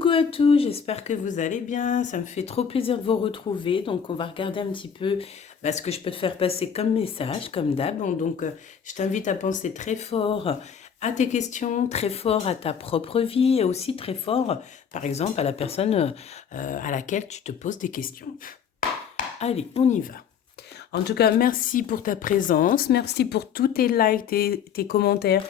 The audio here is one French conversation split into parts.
Coucou à tous, j'espère que vous allez bien. Ça me fait trop plaisir de vous retrouver. Donc, on va regarder un petit peu ce que je peux te faire passer comme message, comme d'hab. Bon, donc, je t'invite à penser très fort à tes questions, très fort à ta propre vie et aussi très fort, par exemple, à la personne à laquelle tu te poses des questions. Allez, on y va. En tout cas, merci pour ta présence. Merci pour tous tes likes, tes commentaires,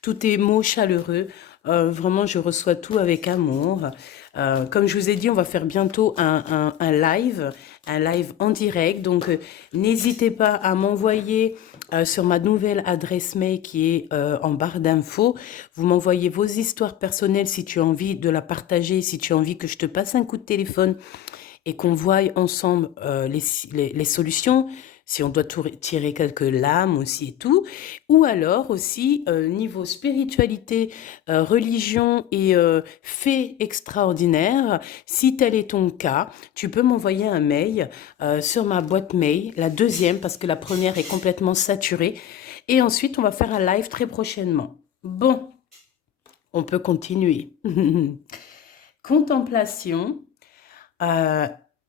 tous tes mots chaleureux. Vraiment, je reçois tout avec amour. Comme je vous ai dit, on va faire bientôt un live en direct. Donc, n'hésitez pas à m'envoyer sur ma nouvelle adresse mail qui est en barre d'infos. Vous m'envoyez vos histoires personnelles si tu as envie de la partager, si tu as envie que je te passe un coup de téléphone et qu'on voie ensemble les solutions, si on doit tirer quelques lames aussi et tout, ou alors aussi niveau spiritualité, religion et faits extraordinaires, si tel est ton cas, tu peux m'envoyer un mail sur ma boîte mail, la deuxième parce que la première est complètement saturée, et ensuite on va faire un live très prochainement. Bon, on peut continuer. Contemplation. Euh,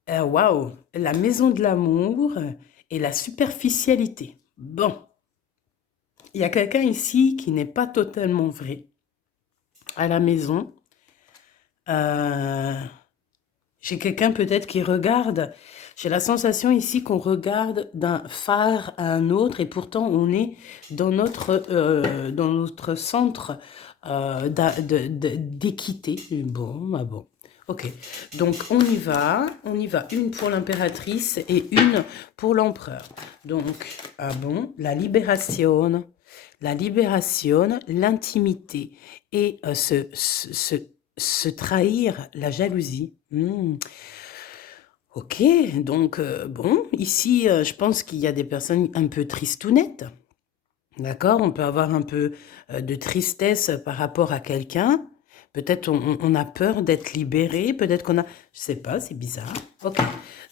Waouh, la maison de l'amour et la superficialité. Bon, il y a quelqu'un ici qui n'est pas totalement vrai. À la maison, euh, j'ai quelqu'un peut-être qui regarde. J'ai la sensation ici qu'on regarde d'un phare à un autre et pourtant on est dans notre centre d'équité. Bon, ah bon. Ok, donc on y va. On y va. Une pour l'impératrice et une pour l'empereur. Donc, ah bon, la libération, l'intimité et se trahir, la jalousie. Ok, donc bon, ici, je pense qu'il y a des personnes un peu tristounettes. D'accord? On peut avoir un peu de tristesse par rapport à quelqu'un. Peut-être on a peur d'être libéré. Peut-être qu'on a... Je sais pas, c'est bizarre. Ok.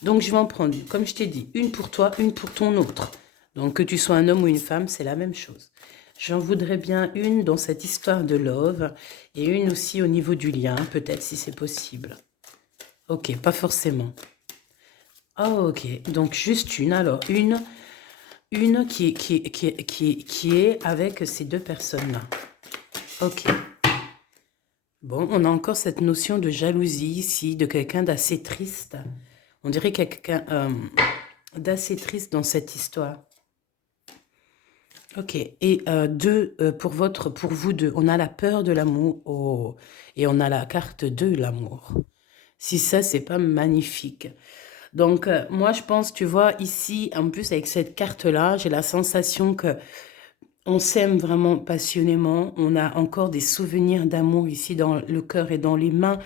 Donc, je vais en prendre une. Comme je t'ai dit, une pour toi, une pour ton autre. Donc, que tu sois un homme ou une femme, c'est la même chose. J'en voudrais bien une dans cette histoire de love et une aussi au niveau du lien, peut-être si c'est possible. Ok, pas forcément. Oh, ok. Donc, juste une. Alors, une qui est avec ces deux personnes-là. Ok. Bon, on a encore cette notion de jalousie ici, de quelqu'un d'assez triste. On dirait quelqu'un d'assez triste dans cette histoire. Ok. Et pour vous deux, on a la peur de l'amour. Oh. Et on a la carte de l'amour. Si ça, c'est pas magnifique. Donc, moi, je pense, tu vois, ici, en plus, avec cette carte-là, j'ai la sensation que on s'aime vraiment passionnément. On a encore des souvenirs d'amour ici dans le cœur et dans les mains.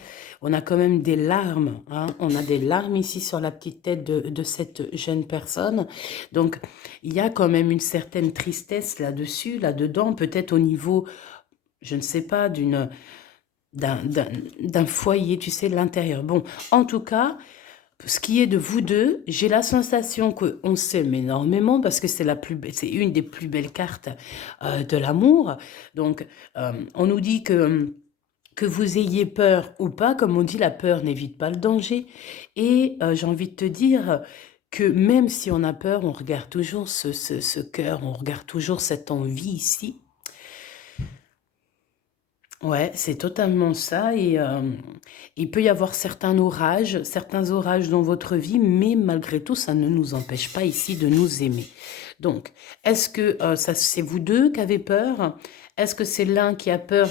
On a quand même des larmes. Hein. On a des larmes ici sur la petite tête de cette jeune personne. Donc, il y a quand même une certaine tristesse là-dessus, là-dedans. Peut-être au niveau, je ne sais pas, d'un foyer, tu sais, de l'intérieur. Bon, en tout cas, ce qui est de vous deux, j'ai la sensation qu'on s'aime énormément parce que c'est une des plus belles cartes de l'amour. Donc, on nous dit que vous ayez peur ou pas, comme on dit, la peur n'évite pas le danger. Et j'ai envie de te dire que même si on a peur, on regarde toujours ce cœur, on regarde toujours cette envie ici. Ouais, c'est totalement ça. Et il peut y avoir certains orages dans votre vie, mais malgré tout, ça ne nous empêche pas ici de nous aimer. Donc, est-ce que ça, c'est vous deux qui avez peur? Est-ce que c'est l'un qui a peur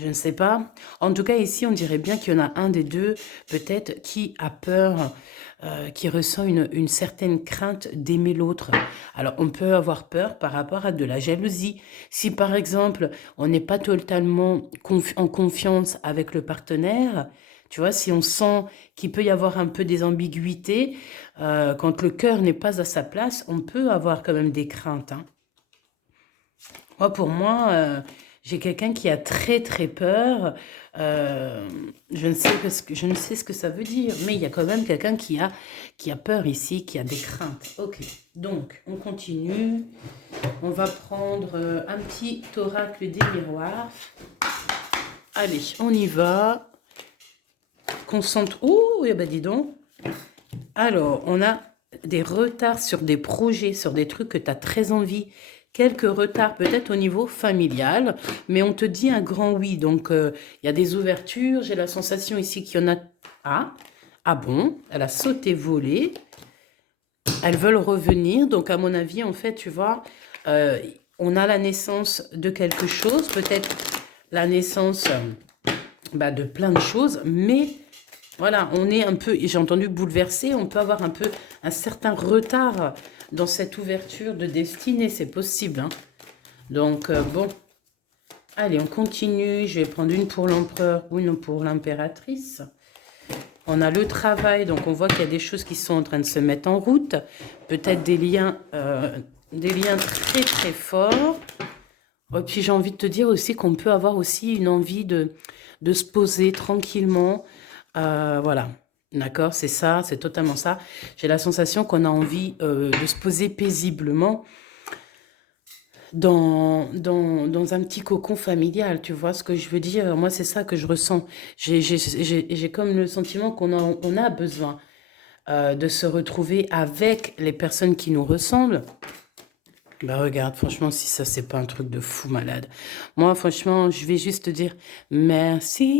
je ne sais pas. En tout cas, ici, on dirait bien qu'il y en a un des deux, peut-être, qui a peur, qui ressent une certaine crainte d'aimer l'autre. Alors, on peut avoir peur par rapport à de la jalousie. Si, par exemple, on n'est pas totalement en confiance avec le partenaire, tu vois, si on sent qu'il peut y avoir un peu des ambiguïtés, quand le cœur n'est pas à sa place, on peut avoir quand même des craintes, hein. Moi, pour moi, j'ai quelqu'un qui a très très peur. euh, je ne sais ce que ça veut dire, mais il y a quand même quelqu'un qui a peur ici, qui a des craintes. Ok, donc on continue. On va prendre un petit oracle des miroirs. Allez, on y va. Concentre. Oh, eh ben dis donc. Alors, on a des retards sur des projets, sur des trucs que tu as très envie. Quelques retards peut-être au niveau familial, mais on te dit un grand oui. Donc, il y a des ouvertures. J'ai la sensation ici qu'il y en a... Ah, ah bon, elle a sauté, volé. Elles veulent revenir. Donc, à mon avis, en fait, tu vois, on a la naissance de quelque chose. Peut-être la naissance de plein de choses, mais... Voilà, on est un peu, j'ai entendu bouleversé, on peut avoir un peu un certain retard dans cette ouverture de destinée, c'est possible. Hein. Donc, bon, allez, on continue. Je vais prendre une pour l'empereur ou une pour l'impératrice. On a le travail, donc on voit qu'il y a des choses qui sont en train de se mettre en route. Peut-être des liens très très forts. Et puis j'ai envie de te dire aussi qu'on peut avoir aussi une envie de se poser tranquillement. Voilà, d'accord, c'est ça, c'est totalement ça. J'ai la sensation qu'on a envie de se poser paisiblement dans un petit cocon familial, tu vois ce que je veux dire? Moi, c'est ça que je ressens. J'ai comme le sentiment on a besoin de se retrouver avec les personnes qui nous ressemblent. Bah regarde, franchement, si ça, c'est pas un truc de fou malade. Moi, franchement, je vais juste te dire merci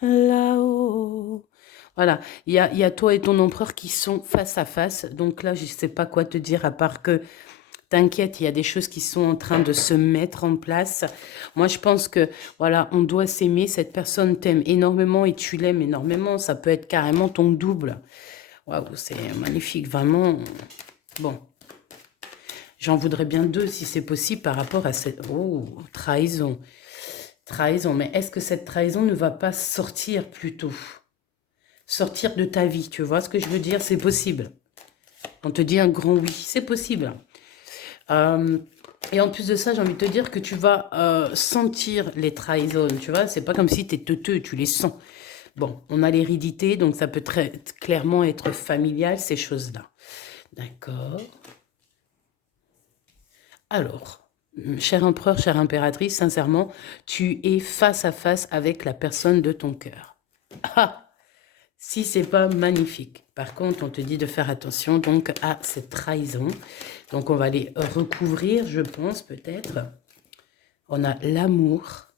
là-haut. Voilà, il y a toi et ton empereur qui sont face à face. Donc là, je sais pas quoi te dire à part que t'inquiète, il y a des choses qui sont en train de se mettre en place. Moi, je pense que, voilà, on doit s'aimer. Cette personne t'aime énormément et tu l'aimes énormément. Ça peut être carrément ton double. Waouh, c'est magnifique, vraiment. Bon, j'en voudrais bien deux si c'est possible par rapport à cette... Oh, trahison. Trahison, mais est-ce que cette trahison ne va pas sortir plutôt? Sortir de ta vie, tu vois ce que je veux dire? C'est possible. On te dit un grand oui, c'est possible. Et en plus de ça, j'ai envie de te dire que tu vas sentir les trahisons, tu vois? C'est pas comme si tu es teuteux, tu les sens. Bon, on a l'hérédité, donc ça peut très clairement être familial, ces choses-là. D'accord. Alors, cher empereur, chère impératrice, sincèrement, tu es face à face avec la personne de ton cœur. Ah, si c'est pas magnifique. Par contre, on te dit de faire attention donc à cette trahison. Donc, on va les recouvrir, je pense, peut-être. On a l'amour,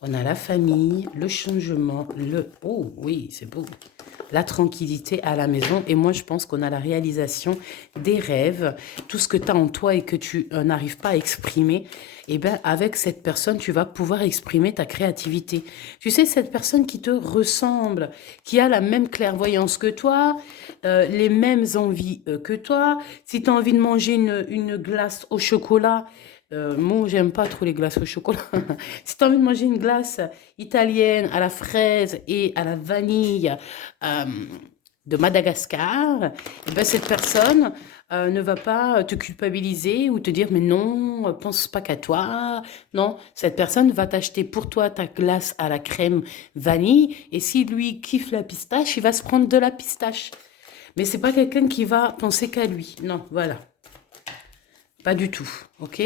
on a la famille, le changement, Oh oui, c'est beau. La tranquillité à la maison. Et moi, je pense qu'on a la réalisation des rêves. Tout ce que tu as en toi et que tu n'arrives pas à exprimer, eh bien, avec cette personne, tu vas pouvoir exprimer ta créativité. Tu sais, cette personne qui te ressemble, qui a la même clairvoyance que toi, les mêmes envies que toi. Si tu as envie de manger une glace au chocolat, moi, j'aime pas trop les glaces au chocolat. Si tu as envie de manger une glace italienne à la fraise et à la vanille euh, de Madagascar, eh ben, cette personne ne va pas te culpabiliser ou te dire mais non, pense pas qu'à toi. Non, cette personne va t'acheter pour toi ta glace à la crème vanille et si lui kiffe la pistache, il va se prendre de la pistache. Mais c'est pas quelqu'un qui va penser qu'à lui. Non, voilà. Pas du tout, ok?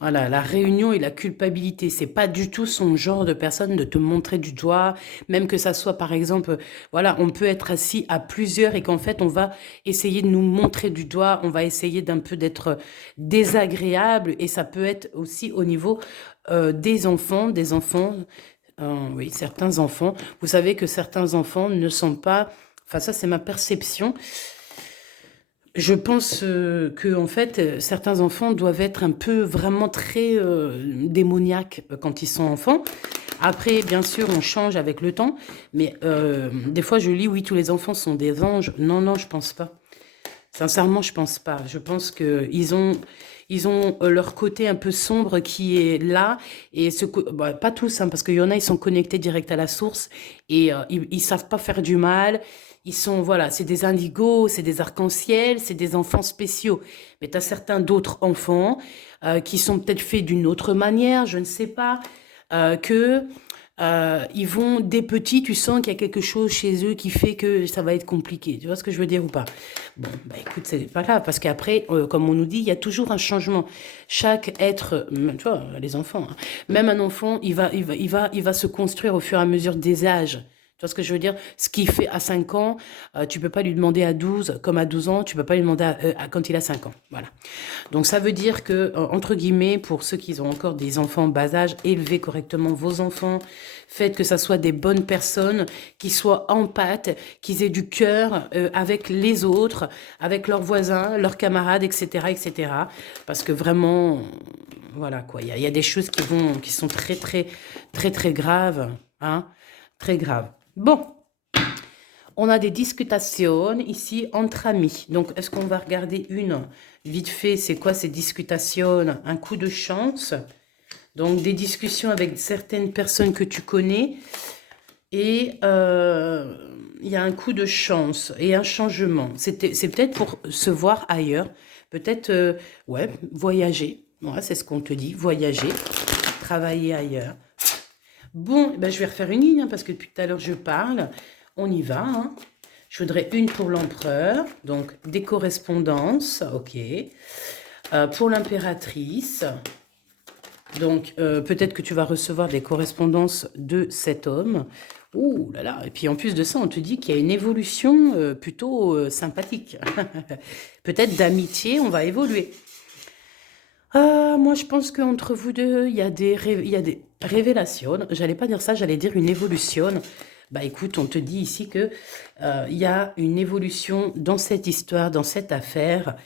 Voilà, la réunion et la culpabilité, c'est pas du tout son genre de personne de te montrer du doigt, même que ça soit par exemple, voilà, on peut être assis à plusieurs et qu'en fait on va essayer de nous montrer du doigt, on va essayer d'un peu d'être désagréable et ça peut être aussi au niveau des enfants, oui, certains enfants. Vous savez que certains enfants ne sont pas, enfin ça c'est ma perception. Je pense que en fait, certains enfants doivent être un peu vraiment très démoniaques quand ils sont enfants. Après, bien sûr, on change avec le temps, mais des fois, je lis, oui, tous les enfants sont des anges. Non, non, je pense pas. Sincèrement, je pense pas. Je pense que ils ont leur côté un peu sombre qui est là et pas tous, hein, parce qu'il y en a, ils sont connectés direct à la source et ils savent pas faire du mal. Ils sont, voilà, c'est des indigos, c'est des arcs-en-ciel, c'est des enfants spéciaux. Mais tu as certains d'autres enfants qui sont peut-être faits d'une autre manière, je ne sais pas, que Ils vont, des petits, tu sens qu'il y a quelque chose chez eux qui fait que ça va être compliqué. Tu vois ce que je veux dire ou pas? Bon, bah écoute, c'est pas grave, parce qu'après, comme on nous dit, il y a toujours un changement. Chaque être, tu vois, les enfants, hein, même un enfant, il va se construire au fur et à mesure des âges. Tu vois ce que je veux dire? Ce qu'il fait à 5 ans, tu peux pas lui demander à 12, comme à 12 ans, tu peux pas lui demander quand il a 5 ans. Voilà. Donc ça veut dire que, entre guillemets, pour ceux qui ont encore des enfants en bas âge, élevez correctement vos enfants, faites que ça soit des bonnes personnes, qui soient empathes, qu'ils aient du cœur avec les autres, avec leurs voisins, leurs camarades, etc., etc. Parce que vraiment, voilà quoi, il y a des choses qui sont très, très, très, très graves, hein, très graves. Bon. On a des discutations ici entre amis. Donc, est-ce qu'on va regarder une vite fait? C'est quoi ces discutations? Un coup de chance. Donc, des discussions avec certaines personnes que tu connais. Et il y a un coup de chance et un changement. C'est peut-être pour se voir ailleurs. Peut-être, ouais, voyager. Ouais, c'est ce qu'on te dit. Voyager. Travailler ailleurs. Bon, ben, je vais refaire une ligne, hein, parce que depuis tout à l'heure, je parle. On y va, hein. Je voudrais une pour l'empereur, donc des correspondances, ok. Pour l'impératrice, donc peut-être que tu vas recevoir des correspondances de cet homme. Ouh là là, et puis en plus de ça, on te dit qu'il y a une évolution plutôt sympathique. Peut-être d'amitié, on va évoluer. Moi, je pense qu'entre vous deux, il y a il y a des révélations. J'allais pas dire ça, j'allais dire une évolution. Bah écoute, on te dit ici que il y a une évolution dans cette histoire, dans cette affaire.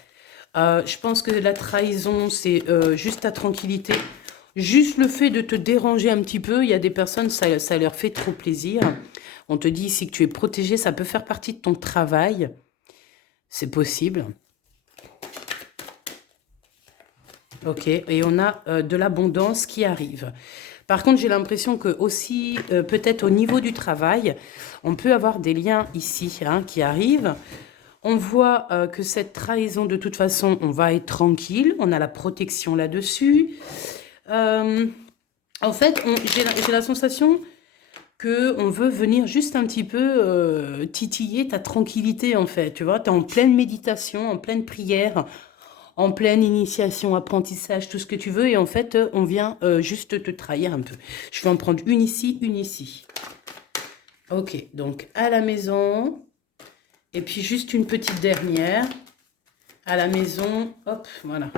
Je pense que la trahison, c'est juste ta tranquillité. Juste le fait de te déranger un petit peu, il y a des personnes, ça leur fait trop plaisir. On te dit ici que tu es protégé, ça peut faire partie de ton travail. C'est possible. Ok, et on a de l'abondance qui arrive. Par contre, j'ai l'impression que aussi, peut-être au niveau du travail, on peut avoir des liens ici hein, qui arrivent. On voit que cette trahison, de toute façon, on va être tranquille. On a la protection là-dessus. En fait, j'ai la sensation qu'on veut venir juste un petit peu titiller ta tranquillité, en fait. Tu vois, tu es en pleine méditation, en pleine prière, en pleine initiation, apprentissage, tout ce que tu veux. Et en fait, on vient juste te trahir un peu. Je vais en prendre une ici, une ici. Ok, donc à la maison. Et puis juste une petite dernière. À la maison, hop, voilà.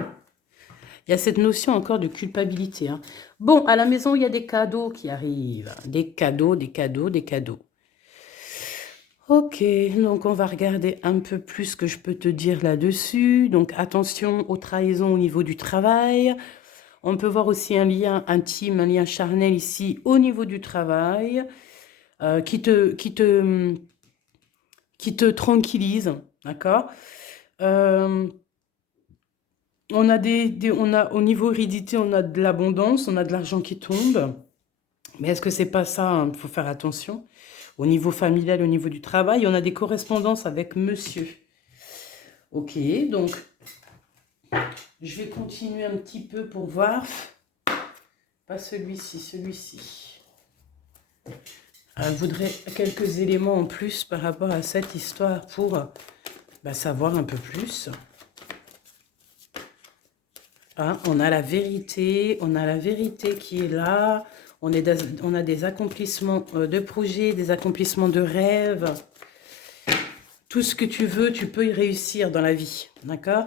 Il y a cette notion encore de culpabilité. Hein. Bon, à la maison, il y a des cadeaux qui arrivent. Des cadeaux, des cadeaux, des cadeaux. Ok, donc on va regarder un peu plus ce que je peux te dire là-dessus. Donc attention aux trahisons au niveau du travail. On peut voir aussi un lien intime, un lien charnel ici au niveau du travail qui te tranquillise, d'accord. On a on a, au niveau hérédité, on a de l'abondance, on a de l'argent qui tombe. Mais est-ce que c'est pas ça? Il faut faire attention. Au niveau familial, au niveau du travail, on a des correspondances avec monsieur. Ok, donc je vais continuer un petit peu pour voir. Pas celui-ci, celui-ci. Je voudrais quelques éléments en plus par rapport à cette histoire pour savoir un peu plus. Hein, on a la vérité qui est là. On a des accomplissements de projets, des accomplissements de rêves. Tout ce que tu veux, tu peux y réussir dans la vie. D'accord?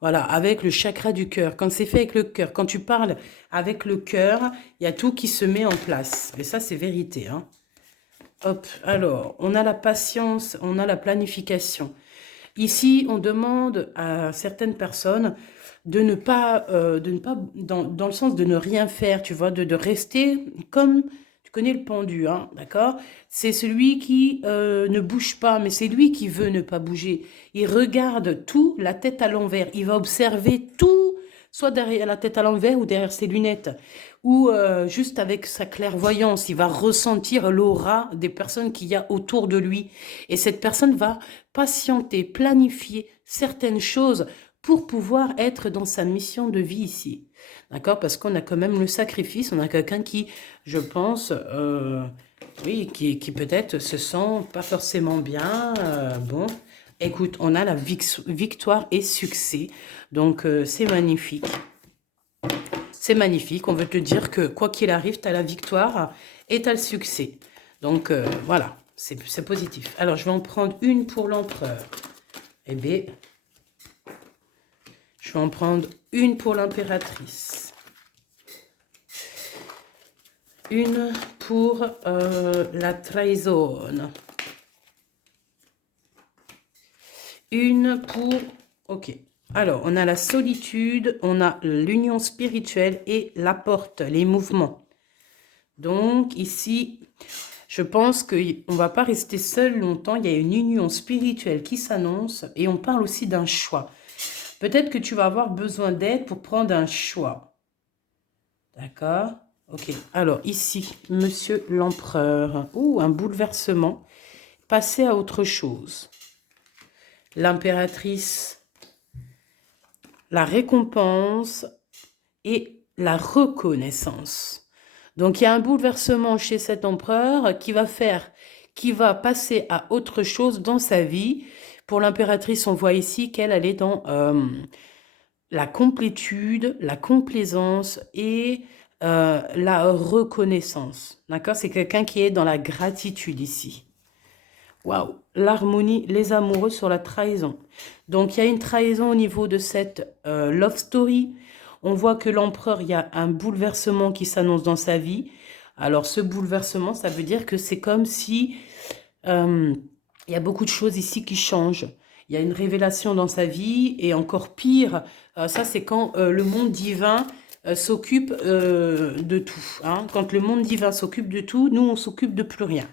Voilà, avec le chakra du cœur. Quand c'est fait avec le cœur, quand tu parles avec le cœur, il y a tout qui se met en place. Et ça, c'est vérité. Hein. Hop, alors, on a la patience, on a la planification. Ici, on demande à certaines personnes de ne pas dans le sens de ne rien faire, tu vois, de rester comme, tu connais le pendu, hein, d'accord? C'est celui qui ne bouge pas, mais c'est lui qui veut ne pas bouger. Il regarde tout, la tête à l'envers. Il va observer tout, soit derrière la tête à l'envers ou derrière ses lunettes. Ou juste avec sa clairvoyance, il va ressentir l'aura des personnes qu'il y a autour de lui. Et cette personne va patienter, planifier certaines choses pour pouvoir être dans sa mission de vie ici. D'accord? Parce qu'on a quand même le sacrifice, on a quelqu'un qui, je pense, oui, qui peut-être se sent pas forcément bien. Bon, écoute, on a la victoire et succès, donc c'est magnifique. C'est magnifique, on veut te dire que quoi qu'il arrive, tu as la victoire et tu as le succès. Donc voilà, c'est positif. Alors, je vais en prendre une pour l'empereur. Eh bien, je vais en prendre une pour l'impératrice. Une pour la trahison. Une pour... Ok. Alors, on a la solitude, on a l'union spirituelle et la porte, les mouvements. Donc, ici, je pense qu'on ne va pas rester seul longtemps. Il y a une union spirituelle qui s'annonce et on parle aussi d'un choix. Peut-être que tu vas avoir besoin d'aide pour prendre un choix. D'accord? Ok. Alors, ici, monsieur l'empereur. Ouh, un bouleversement. Passer à autre chose. L'impératrice, la récompense et la reconnaissance. Donc, il y a un bouleversement chez cet empereur qui va passer à autre chose dans sa vie. Pour l'impératrice, on voit ici qu'elle est dans la complétude, la complaisance et la reconnaissance. D'accord? C'est quelqu'un qui est dans la gratitude ici. Waouh! L'harmonie, les amoureux sur la trahison. Donc, il y a une trahison au niveau de cette love story. On voit que l'empereur, il y a un bouleversement qui s'annonce dans sa vie. Alors, ce bouleversement, ça veut dire que c'est comme si il y a beaucoup de choses ici qui changent. Il y a une révélation dans sa vie et encore pire, ça c'est quand le monde divin s'occupe de tout. Hein. Quand le monde divin s'occupe de tout, nous on s'occupe de plus rien.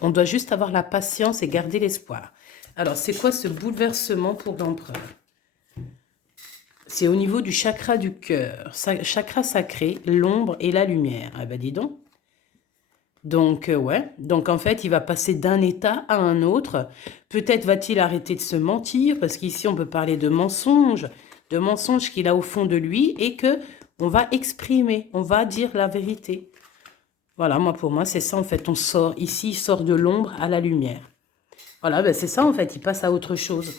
On doit juste avoir la patience et garder l'espoir. Alors, c'est quoi ce bouleversement pour l'empereur? C'est au niveau du chakra du cœur. Chakra sacré, l'ombre et la lumière. Ah ben dis donc. Donc, ouais. Donc, en fait, il va passer d'un état à un autre. Peut-être va-t-il arrêter de se mentir, parce qu'ici, on peut parler de mensonges qu'il a au fond de lui et que on va exprimer, on va dire la vérité. Voilà, pour moi, c'est ça, en fait. On sort, ici, il sort de l'ombre à la lumière. Voilà, ben c'est ça, en fait. Il passe à autre chose.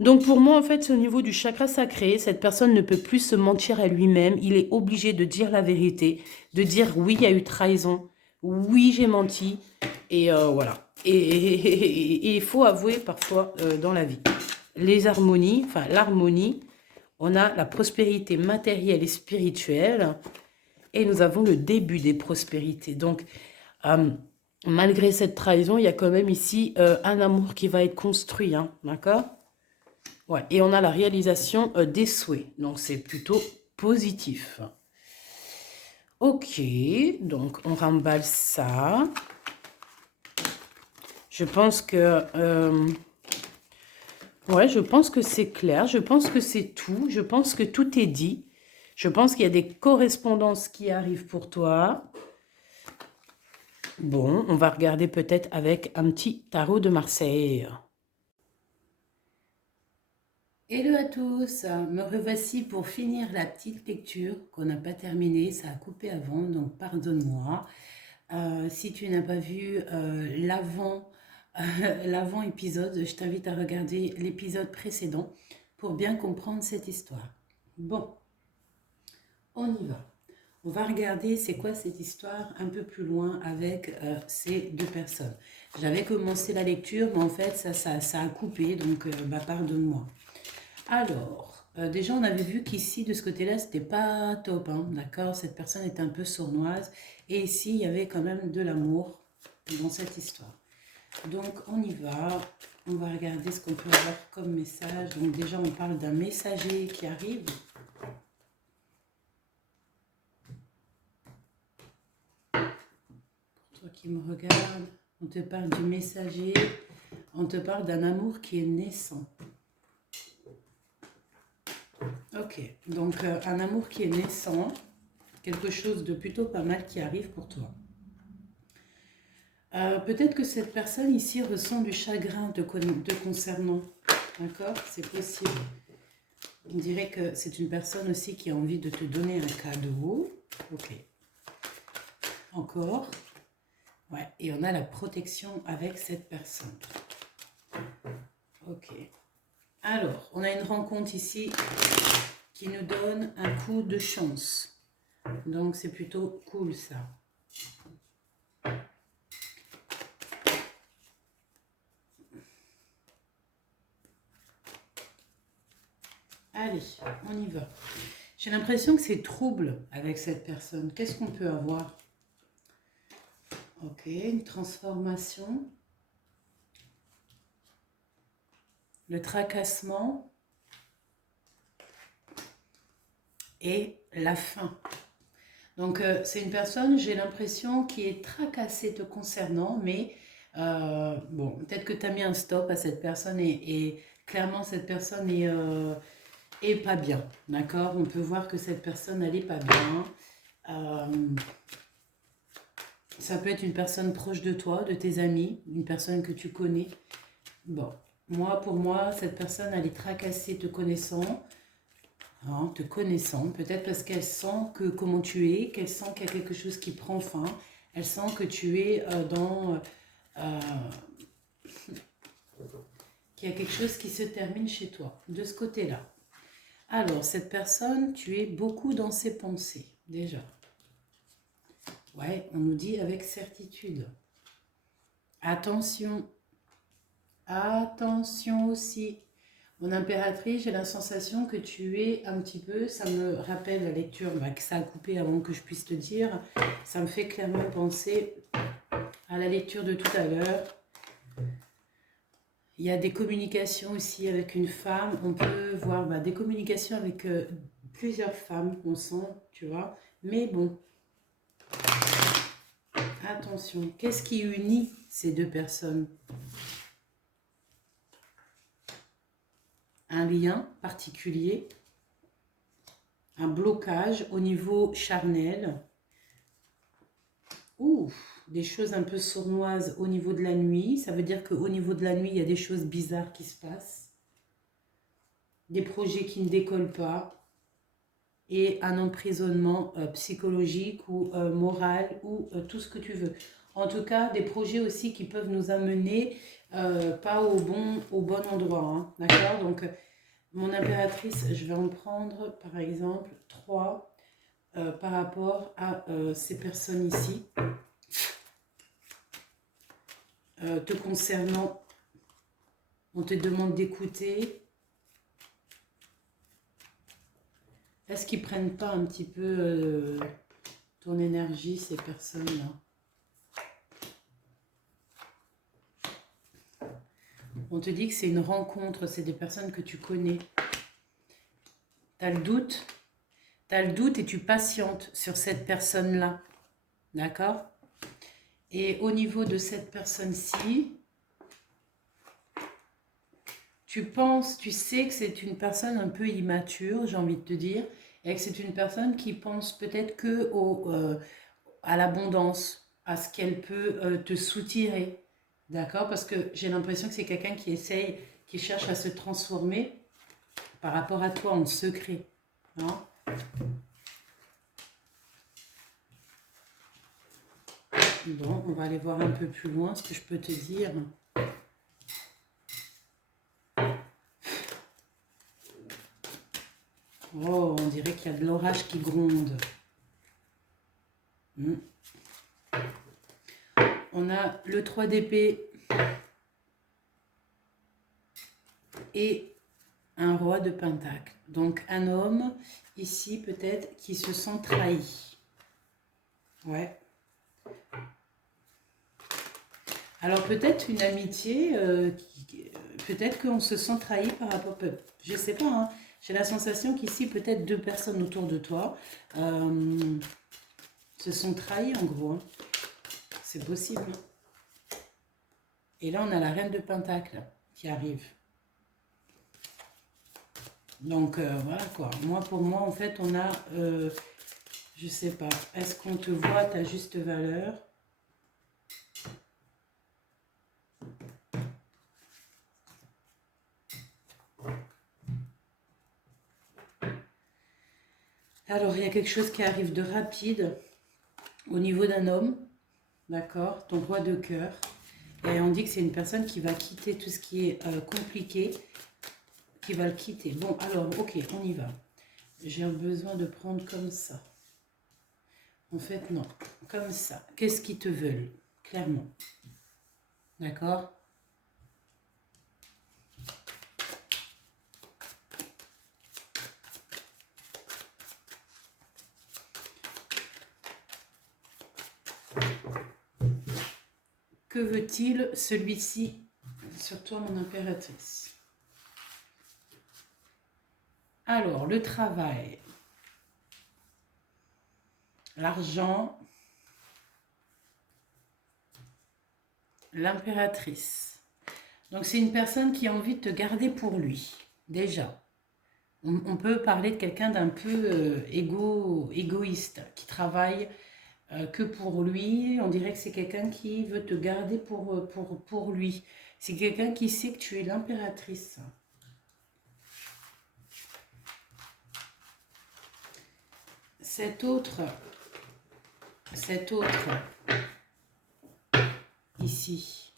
Donc, pour moi, en fait, c'est au niveau du chakra sacré. Cette personne ne peut plus se mentir à lui-même. Il est obligé de dire la vérité, de dire oui, il y a eu trahison. Oui, j'ai menti. Et voilà. Et il faut avouer parfois dans la vie. Les harmonies, enfin, l'harmonie, on a la prospérité matérielle et spirituelle. Et nous avons le début des prospérités. Donc, malgré cette trahison, il y a quand même ici un amour qui va être construit. Hein, d'accord? Ouais. Et on a la réalisation des souhaits. Donc, c'est plutôt positif. Ok. Donc, on remballe ça. Je pense que... ouais, je pense que c'est clair. Je pense que c'est tout. Je pense que tout est dit. Je pense qu'il y a des correspondances qui arrivent pour toi. Bon, on va regarder peut-être avec un petit tarot de Marseille. Hello à tous, me revoici pour finir la petite lecture qu'on n'a pas terminée, ça a coupé avant, donc pardonne-moi. Si tu n'as pas vu l'avant épisode, je t'invite à regarder l'épisode précédent pour bien comprendre cette histoire. Bon, on y va. On va regarder c'est quoi cette histoire un peu plus loin avec ces deux personnes. J'avais commencé la lecture, mais en fait, ça a coupé, donc pardonne-moi. Alors, déjà, on avait vu qu'ici, de ce côté-là, c'était pas top, hein, d'accord? Cette personne était un peu sournoise. Et ici, il y avait quand même de l'amour dans cette histoire. Donc, on y va. On va regarder ce qu'on peut avoir comme message. Donc, déjà, on parle d'un messager qui arrive. Toi qui me regardes, on te parle du messager, on te parle d'un amour qui est naissant. Ok, donc un amour qui est naissant, quelque chose de plutôt pas mal qui arrive pour toi. Peut-être que cette personne ici ressent du chagrin te concernant. D'accord? C'est possible. On dirait que c'est une personne aussi qui a envie de te donner un cadeau. Ok. Encore. Ouais. Et on a la protection avec cette personne. Ok. Alors, on a une rencontre ici qui nous donne un coup de chance. Donc, c'est plutôt cool, ça. Allez, on y va. J'ai l'impression que c'est trouble avec cette personne. Qu'est-ce qu'on peut avoir? Ok, une transformation. Le tracassement. Et la fin. Donc, c'est une personne, j'ai l'impression, qui est tracassée te concernant, mais bon, peut-être que tu as mis un stop à cette personne et clairement, cette personne est pas bien, d'accord? On peut voir que cette personne, elle est pas bien. Ça peut être une personne proche de toi, de tes amis, une personne que tu connais. Bon, pour moi, cette personne, elle est tracassée te connaissant. Hein, te connaissant, peut-être parce qu'elle sent que comment tu es, qu'elle sent qu'il y a quelque chose qui prend fin, elle sent que tu es qu'il y a quelque chose qui se termine chez toi, de ce côté-là. Alors, cette personne, tu es beaucoup dans ses pensées, déjà. Ouais, on nous dit avec certitude. Attention, attention aussi. Mon impératrice, j'ai la sensation que tu es un petit peu, ça me rappelle la lecture que ça a coupé avant que je puisse te dire, ça me fait clairement penser à la lecture de tout à l'heure. Il y a des communications aussi avec une femme, on peut voir des communications avec plusieurs femmes, on sent, tu vois, mais bon, attention, qu'est-ce qui unit ces deux personnes? Un lien particulier, un blocage au niveau charnel, ou des choses un peu sournoises au niveau de la nuit. Ça veut dire qu'au niveau de la nuit, il y a des choses bizarres qui se passent, des projets qui ne décollent pas, et un emprisonnement psychologique ou moral ou tout ce que tu veux. En tout cas, des projets aussi qui peuvent nous amener pas au bon endroit. Hein, d'accord? Donc, mon impératrice, je vais en prendre par exemple 3 par rapport à ces personnes ici. Te concernant, on te demande d'écouter. Est-ce qu'ils ne prennent pas un petit peu ton énergie, ces personnes-là? On te dit que c'est une rencontre, c'est des personnes que tu connais. Tu as le doute. Tu as le doute et tu patientes sur cette personne-là. D'accord? Et au niveau de cette personne-ci, tu sais que c'est une personne un peu immature, j'ai envie de te dire, et que c'est une personne qui pense peut-être que à l'abondance, à ce qu'elle peut te soutirer. D'accord? Parce que j'ai l'impression que c'est quelqu'un qui cherche à se transformer par rapport à toi en secret. Hein? Bon, on va aller voir un peu plus loin ce que je peux te dire. Oh, on dirait qu'il y a de l'orage qui gronde. On a le 3 d'épée et un roi de pentacle. Donc un homme ici peut-être qui se sent trahi. Ouais. Alors peut-être une amitié, peut-être qu'on se sent trahi par rapport, je sais pas, hein. J'ai la sensation qu'ici peut-être 2 personnes autour de toi se sont trahies en gros. Hein. C'est possible. Hein. Et là on a la reine de pentacle qui arrive. Donc voilà quoi. Pour moi en fait on a, je sais pas, est-ce qu'on te voit à ta juste valeur? Alors, il y a quelque chose qui arrive de rapide au niveau d'un homme, d'accord? Ton roi de cœur. Et on dit que c'est une personne qui va quitter tout ce qui est compliqué, qui va le quitter. Bon, alors, ok, on y va. J'ai besoin de prendre comme ça. En fait, non. Comme ça. Qu'est-ce qu'ils te veulent? Clairement. D'accord? Que veut-il celui-ci sur toi, mon impératrice? Alors, le travail, l'argent, l'impératrice. Donc, c'est une personne qui a envie de te garder pour lui, déjà. On peut parler de quelqu'un d'un peu égoïste, qui travaille que pour lui. On dirait que c'est quelqu'un qui veut te garder pour lui. C'est quelqu'un qui sait que tu es l'impératrice. Cet autre ici,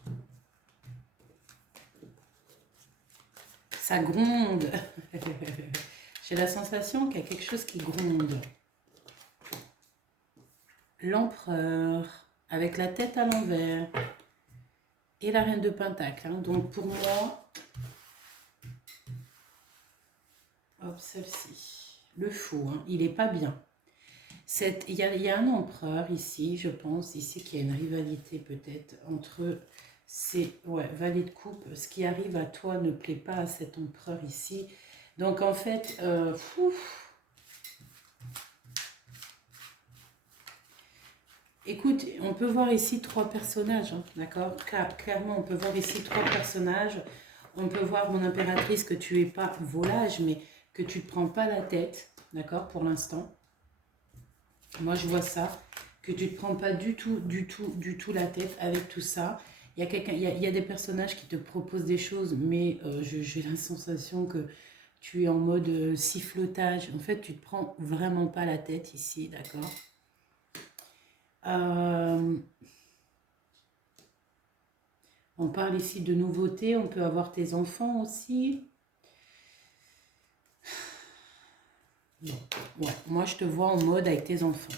ça gronde. J'ai la sensation qu'il y a quelque chose qui gronde. L'empereur, avec la tête à l'envers, et la reine de Pentacle. Hein. Donc pour moi, hop, celle-ci, le faux, hein, il n'est pas bien. Il y a un empereur ici, je pense, ici qu'il y a une rivalité peut-être entre ces valets de coupe. Ce qui arrive à toi ne plaît pas à cet empereur ici. Donc en fait, écoute, on peut voir ici trois personnages, hein, d'accord? Clairement, on peut voir ici trois personnages. On peut voir, mon impératrice, que tu n'es pas volage, mais que tu ne te prends pas la tête, d'accord, pour l'instant. Moi, je vois ça, que tu ne te prends pas du tout la tête avec tout ça. Il y a des personnages qui te proposent des choses, mais j'ai la sensation que tu es en mode sifflotage. En fait, tu ne te prends vraiment pas la tête ici, d'accord? On parle ici de nouveautés, on peut avoir tes enfants aussi. Bon, ouais, moi je te vois en mode avec tes enfants.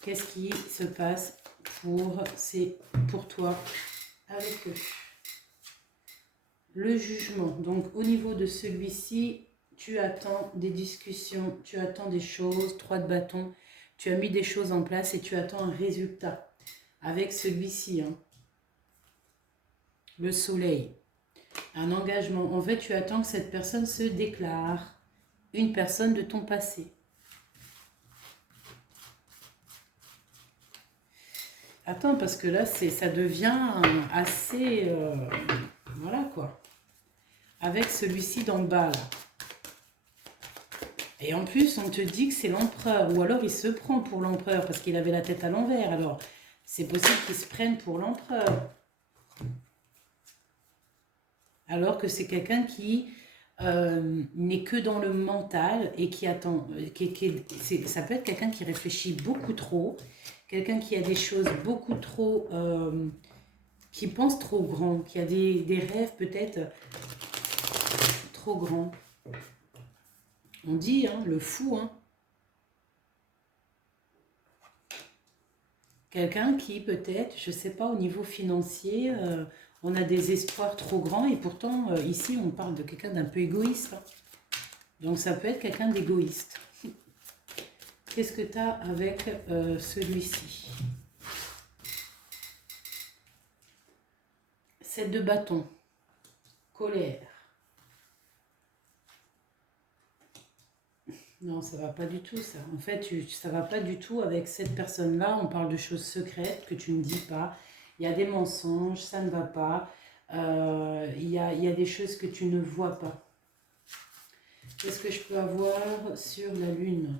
Qu'est-ce qui se passe pour toi avec eux? Le jugement. Donc au niveau de celui-ci, tu attends des discussions, tu attends des choses, 3 de bâton. Tu as mis des choses en place et tu attends un résultat. Avec celui-ci, hein. Le soleil. Un engagement. En fait, tu attends que cette personne se déclare. Une personne de ton passé. Attends, parce que là, ça devient assez... voilà, quoi. Avec celui-ci dans le bas, là. Et en plus, on te dit que c'est l'empereur. Ou alors, il se prend pour l'empereur parce qu'il avait la tête à l'envers. Alors, c'est possible qu'il se prenne pour l'empereur. Alors que c'est quelqu'un qui n'est que dans le mental et qui attend. Ça peut être quelqu'un qui réfléchit beaucoup trop. Quelqu'un qui a des choses beaucoup trop... qui pense trop grand. Qui a des rêves peut-être trop grands. On dit, hein, le fou, hein. Quelqu'un qui peut-être, je ne sais pas, au niveau financier, on a des espoirs trop grands et pourtant, ici, on parle de quelqu'un d'un peu égoïste. Hein. Donc, ça peut être quelqu'un d'égoïste. Qu'est-ce que tu as avec celui-ci? 7 de bâton. Colère. Non, ça va pas du tout, ça. En fait, ça va pas du tout avec cette personne-là. On parle de choses secrètes que tu ne dis pas. Il y a des mensonges, ça ne va pas. Il y a des choses que tu ne vois pas. Qu'est-ce que je peux avoir sur la lune?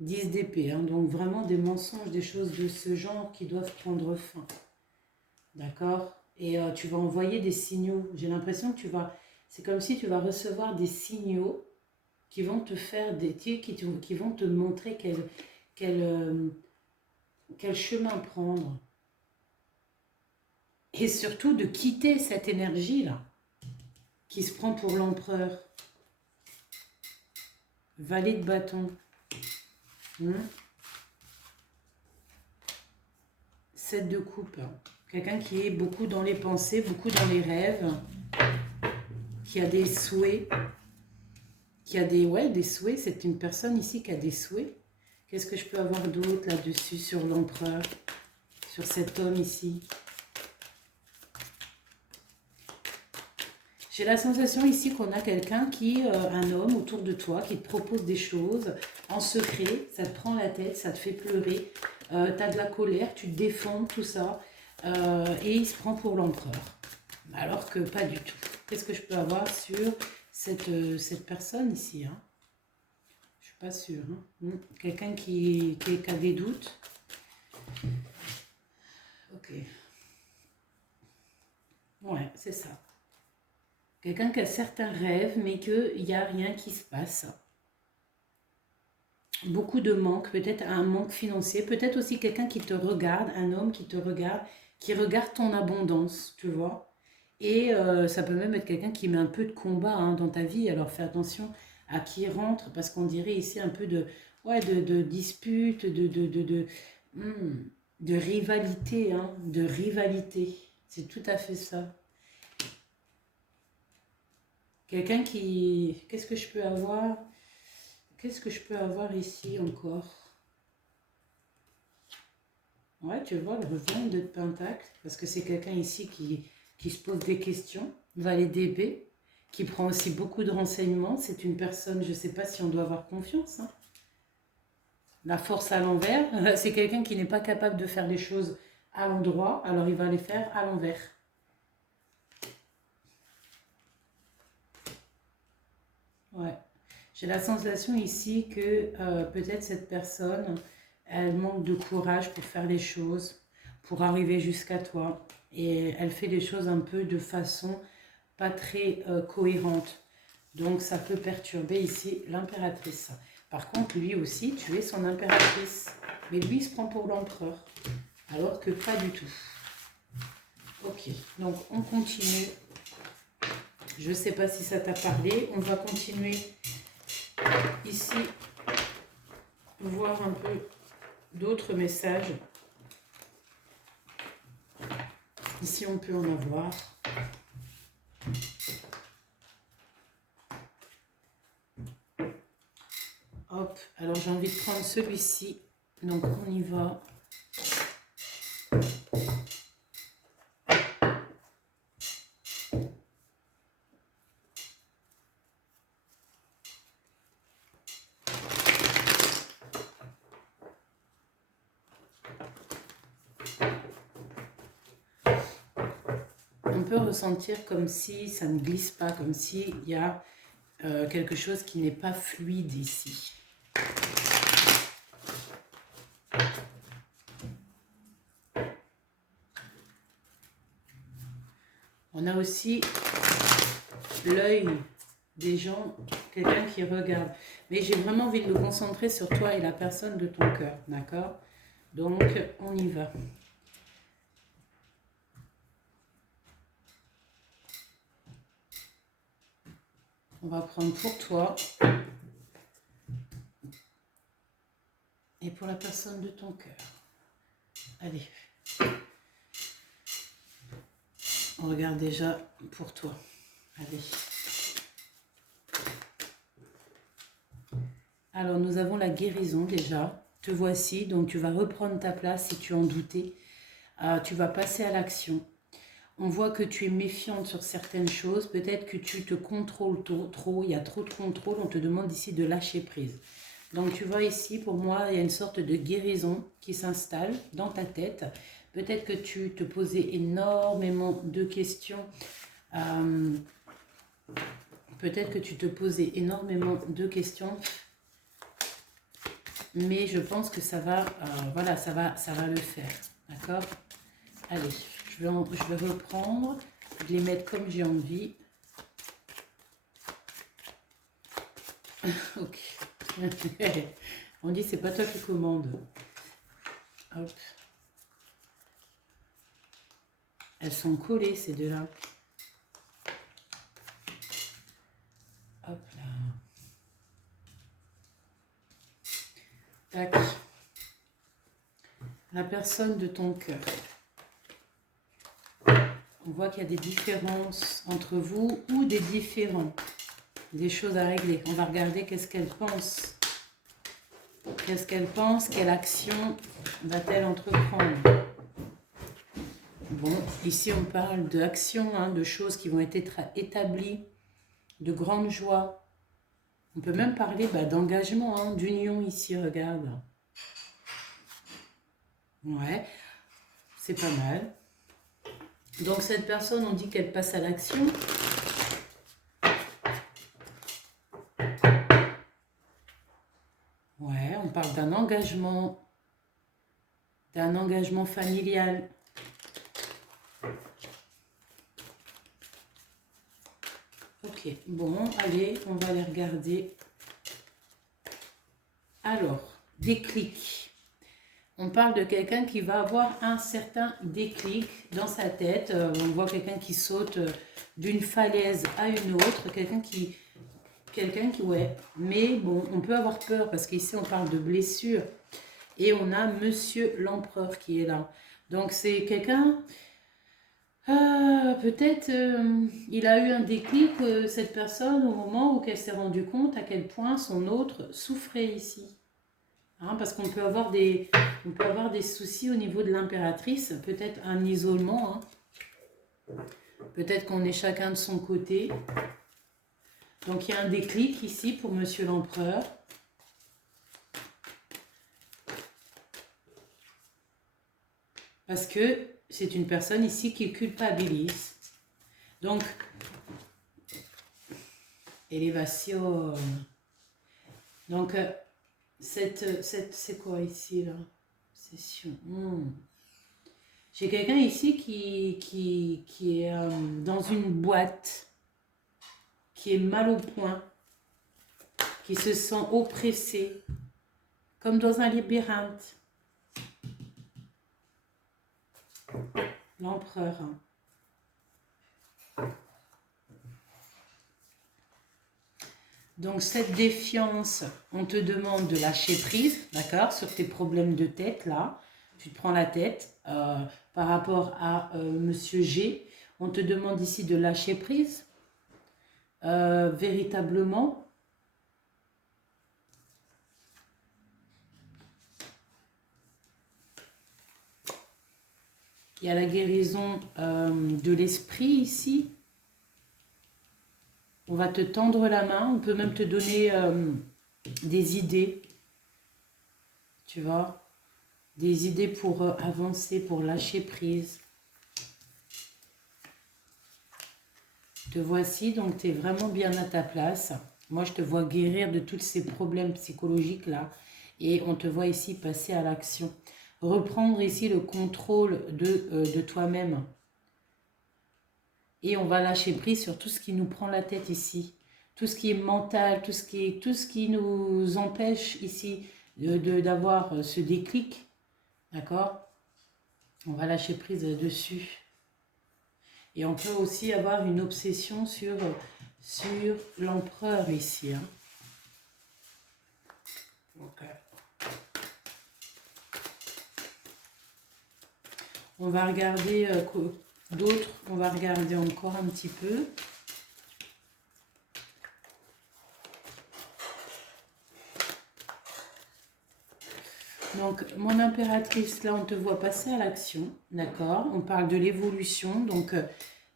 10 d'épée, hein, donc vraiment des mensonges, des choses de ce genre qui doivent prendre fin. D'accord? Et tu vas envoyer des signaux. J'ai l'impression que c'est comme si tu vas recevoir des signaux qui vont te faire des tirs, qui vont te montrer quel chemin prendre. Et surtout de quitter cette énergie-là, qui se prend pour l'empereur. Valet de bâton. 7 de coupe. Quelqu'un qui est beaucoup dans les pensées, beaucoup dans les rêves, qui a des souhaits, qui a des souhaits. C'est une personne ici qui a des souhaits. Qu'est-ce que je peux avoir d'autre là-dessus sur l'empereur, sur cet homme ici? J'ai la sensation ici qu'on a quelqu'un un homme autour de toi, qui te propose des choses en secret, ça te prend la tête, ça te fait pleurer, tu as de la colère, tu te défends, tout ça, et il se prend pour l'empereur. Alors que pas du tout. Qu'est-ce que je peux avoir sur cette personne ici, hein? Je suis pas sûre. Hein? Quelqu'un qui a des doutes. Ok. Ouais, c'est ça. Quelqu'un qui a certains rêves, mais qu'il n'y a rien qui se passe. Beaucoup de manque, peut-être un manque financier, peut-être aussi quelqu'un qui te regarde, un homme qui te regarde, qui regarde ton abondance, tu vois. Et ça peut même être quelqu'un qui met un peu de combat dans ta vie, alors fais attention à qui rentre, parce qu'on dirait ici un peu de dispute, de rivalité, de rivalité. C'est tout à fait ça. Quelqu'un qui... Qu'est-ce que je peux avoir? Qu'est-ce que je peux avoir ici encore? Ouais, tu vois, le revient de Pentacle, parce que c'est quelqu'un ici qui se pose des questions. Valet d'épée, qui prend aussi beaucoup de renseignements. C'est une personne, je ne sais pas si on doit avoir confiance. Hein. La force à l'envers, c'est quelqu'un qui n'est pas capable de faire les choses à l'endroit, alors il va les faire à l'envers. Ouais. J'ai la sensation ici que peut-être cette personne, elle manque de courage pour faire les choses, pour arriver jusqu'à toi. Et elle fait les choses un peu de façon pas très cohérente. Donc ça peut perturber ici l'impératrice. Par contre, lui aussi, tu es son impératrice. Mais lui, il se prend pour l'empereur. Alors que pas du tout. Ok, donc on continue. Je ne sais pas si ça t'a parlé. On va continuer ici, voir un peu d'autres messages. Ici, on peut en avoir. Hop, alors j'ai envie de prendre celui-ci. Donc, on y va. On peut ressentir comme si ça ne glisse pas, comme s'il y a quelque chose qui n'est pas fluide ici. On a aussi l'œil des gens, quelqu'un qui regarde. Mais j'ai vraiment envie de me concentrer sur toi et la personne de ton cœur, d'accord? Donc, on y va. On va prendre pour toi et pour la personne de ton cœur. Allez. On regarde déjà pour toi. Allez. Alors, nous avons la guérison déjà. Te voici, donc tu vas reprendre ta place si tu en doutais. Tu vas passer à l'action. On voit que tu es méfiante sur certaines choses. Peut-être que tu te contrôles trop. Il y a trop de contrôle. On te demande ici de lâcher prise. Donc, tu vois ici, pour moi, il y a une sorte de guérison qui s'installe dans ta tête. Peut-être que tu te posais énormément de questions. Peut-être que tu te posais énormément de questions. Mais je pense que ça va, voilà, ça va le faire. D'accord? Allez, je vais reprendre, je vais les mettre comme j'ai envie. Ok. On dit c'est pas toi qui commande. Hop. Elles sont collées ces deux-là. Hop là. Tac. La personne de ton cœur. On voit qu'il y a des différences entre vous ou des différends. Des choses à régler. On va regarder qu'est-ce qu'elle pense. Qu'est-ce qu'elle pense? Quelle action va-t-elle entreprendre? Bon, ici on parle d'actions, hein, de choses qui vont être établies, de grande joie. On peut même parler d'engagement, hein, d'union ici, regarde. Ouais, c'est pas mal. Donc cette personne, on dit qu'elle passe à l'action. Ouais, on parle d'un engagement familial. Ok, bon, allez, on va les regarder. Alors, déclic. On parle de quelqu'un qui va avoir un certain déclic dans sa tête. On voit quelqu'un qui saute d'une falaise à une autre. Quelqu'un qui, ouais. Mais bon, on peut avoir peur parce qu'ici, on parle de blessure. Et on a Monsieur l'Empereur qui est là. Donc, c'est quelqu'un... peut-être il a eu un déclic, cette personne, au moment où elle s'est rendue compte à quel point son autre souffrait ici. Hein, parce qu'on peut avoir des soucis au niveau de l'impératrice, peut-être un isolement, hein. Peut-être qu'on est chacun de son côté. Donc il y a un déclic ici pour Monsieur l'Empereur. Parce que c'est une personne ici qui culpabilise. Donc, élévation. Donc, c'est quoi ici, là? Session. J'ai quelqu'un ici qui est dans une boîte, qui est mal au point, qui se sent oppressé, comme dans un labyrinthe. L'empereur. Donc cette défiance, on te demande de lâcher prise, d'accord, sur tes problèmes de tête, là. Tu te prends la tête par rapport à Monsieur G. On te demande ici de lâcher prise, véritablement. Il y a la guérison de l'esprit ici. On va te tendre la main, on peut même te donner des idées, tu vois, des idées pour avancer, pour lâcher prise. Te voici, donc tu es vraiment bien à ta place. Moi, je te vois guérir de tous ces problèmes psychologiques-là. Et on te voit ici passer à l'action. Reprendre ici le contrôle de toi-même. Et on va lâcher prise sur tout ce qui nous prend la tête ici. Tout ce qui est mental, tout ce qui nous empêche ici d'avoir ce déclic. D'accord? On va lâcher prise dessus. Et on peut aussi avoir une obsession sur l'empereur ici. Hein. Okay. On va regarder d'autres. On va regarder encore un petit peu. Donc, mon impératrice, là, on te voit passer à l'action. D'accord? On parle de l'évolution. Donc,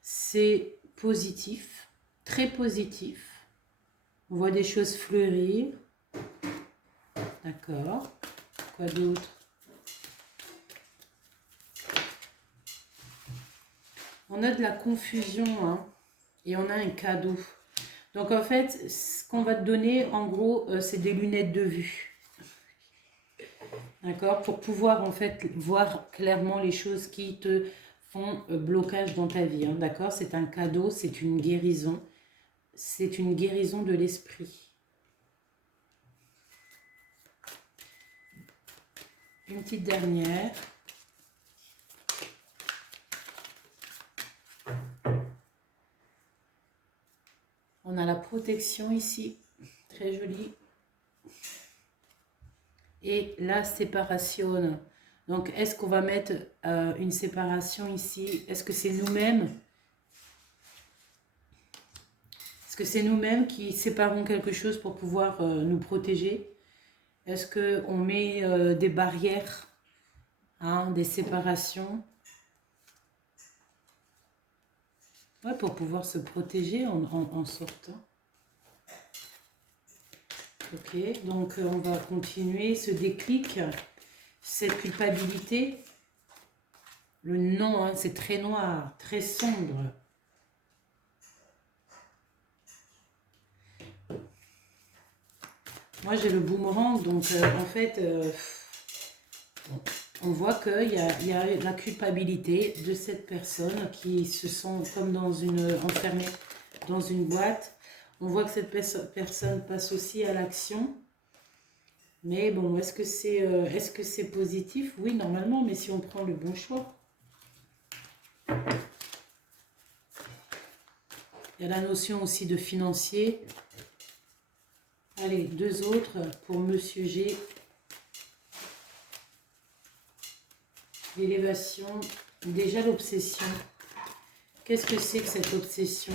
c'est positif. Très positif. On voit des choses fleurir. D'accord. Quoi d'autre? On a de la confusion, hein, et on a un cadeau. Donc, en fait, ce qu'on va te donner, en gros, c'est des lunettes de vue. D'accord? Pour pouvoir, en fait, voir clairement les choses qui te font blocage dans ta vie. Hein, d'accord? C'est un cadeau, c'est une guérison. C'est une guérison de l'esprit. Une petite dernière. On a la protection ici, très jolie. Et la séparation. Donc, est-ce qu'on va mettre une séparation ici? Est-ce que c'est nous-mêmes? Est-ce que c'est nous-mêmes qui séparons quelque chose pour pouvoir nous protéger? Est-ce qu'on met des barrières, hein, des séparations? Ouais, pour pouvoir se protéger en sortant. Ok, donc on va continuer ce déclic, cette culpabilité. Le non, hein, c'est très noir, très sombre. Moi, j'ai le boomerang, donc en fait, on voit qu'il y a la culpabilité de cette personne qui se sent comme enfermée dans une boîte. On voit que cette personne passe aussi à l'action. Mais bon, est-ce que c'est positif? Oui, normalement, mais si on prend le bon choix. Il y a la notion aussi de financier. Allez, 2 autres pour Monsieur G. L'élévation. Déjà l'obsession. Qu'est-ce que c'est que cette obsession?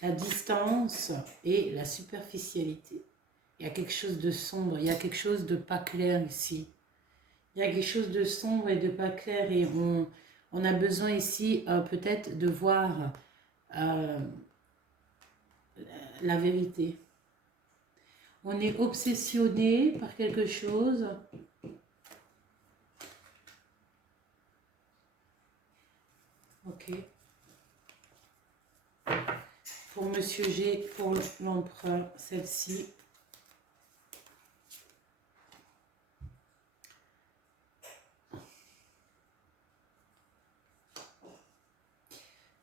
La distance et la superficialité. Il y a quelque chose de sombre, il y a quelque chose de pas clair ici. Il y a quelque chose de sombre et de pas clair et on a besoin ici peut-être de voir la vérité. On est obsessionné par quelque chose. Ok. Pour Monsieur G, pour l'empereur, celle-ci.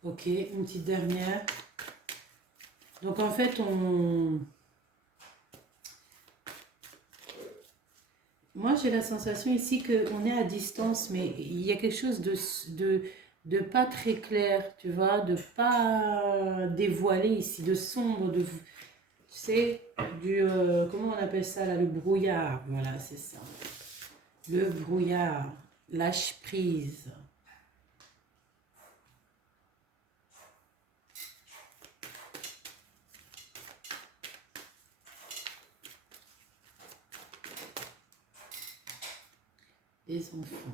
Ok, une petite dernière. Donc en fait, moi j'ai la sensation ici qu'on est à distance, mais il y a quelque chose de pas très clair, tu vois, de pas dévoilé ici, de sombre, tu sais, comment on appelle ça là, le brouillard, voilà, c'est ça. Le brouillard, lâche prise. Les enfants.